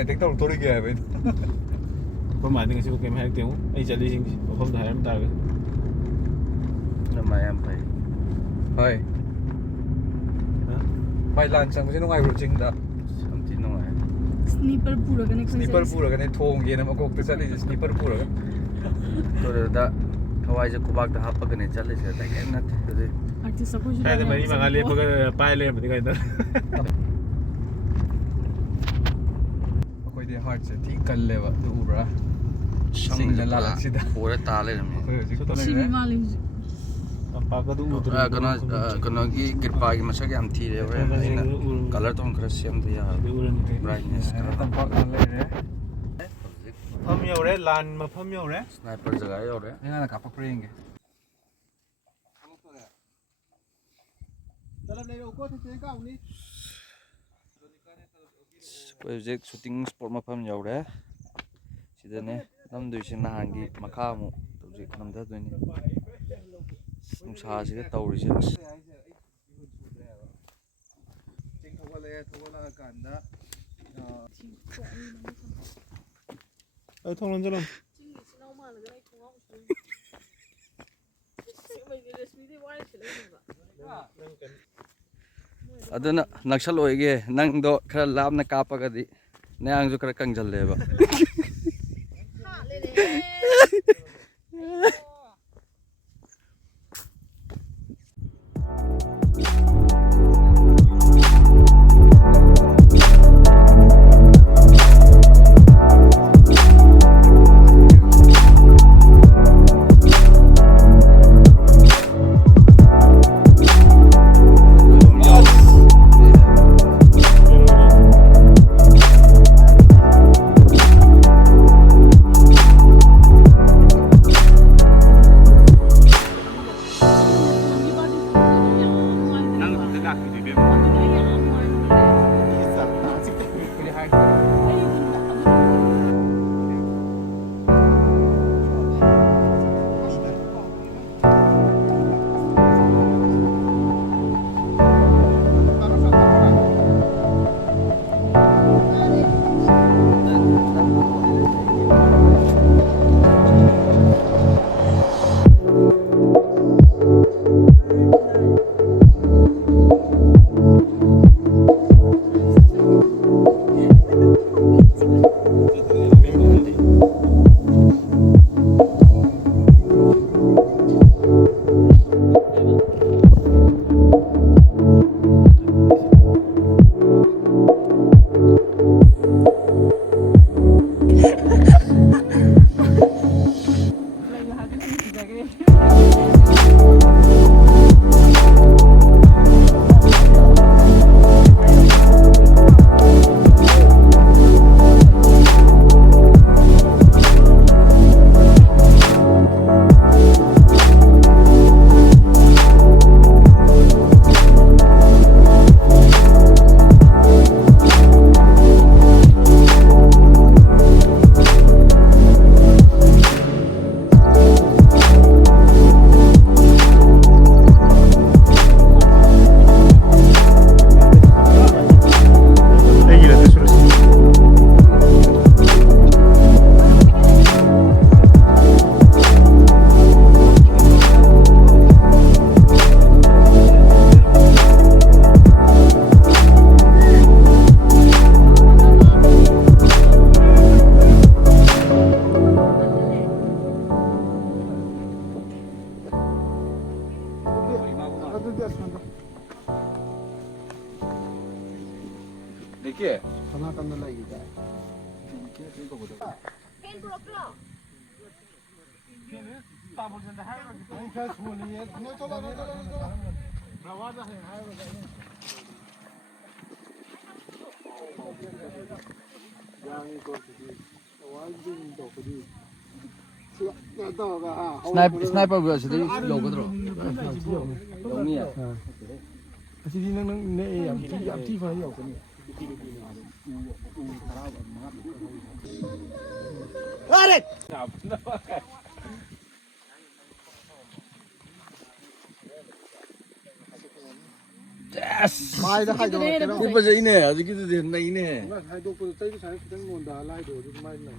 Take the story again. Có mà tiếng game hay tiếng anh chạy đi không thấy em ta rồi. Làm mai em phải. Thôi. Bài lan sang cái nó ngay rồi chính đó. Không tin nó ngay. Sniper pura cái này. Sniper pura cái này thong cái này mà có cái gì sniper pura cái. Tôi đã hawai cho cô bác đã hấp cái này chạy lên sẽ đánh em nát rồi. Artist support. Cái này mấy mà lấy cái pai lên mà cái đó. Cái heart sẽ thích cần lewa tu bra. Sang là la xí đó. Pura ta lên rồi. Sini maling. Apa cái đủ. Cái nó cái pai cái mà sao cái am thi rồi. Color tông cái xem thì brightness. Phâm nhiều đấy, làn mà phâm nhiều đấy. Sniper giờ rồi đấy. Ini nak apa pering ke? Project shooting sport mafam yawre sidane namdui sin nahangi makha mu project namda doini nungsa siga tawri se Ting thawala kanda Thong lên aduna naksal oige nang do khara labna kapagadi nang jo khara kangjal leba देखिए खाना करने लगी क्या ठीक हो गया 스나이퍼가 시대 여거들어. 영이야. ꯑꯁꯤꯗꯤ ꯅꯪ ꯅꯦꯛꯑꯦ ꯌꯥꯝ ꯊꯤ ꯐꯅ ꯌꯧꯔꯛꯀꯅꯤ 마이다 하이도 이뻐져 이네. 아직도 된다 이네. 하이도도 저기 잘 그런 건다 라이도 좀 많이 나.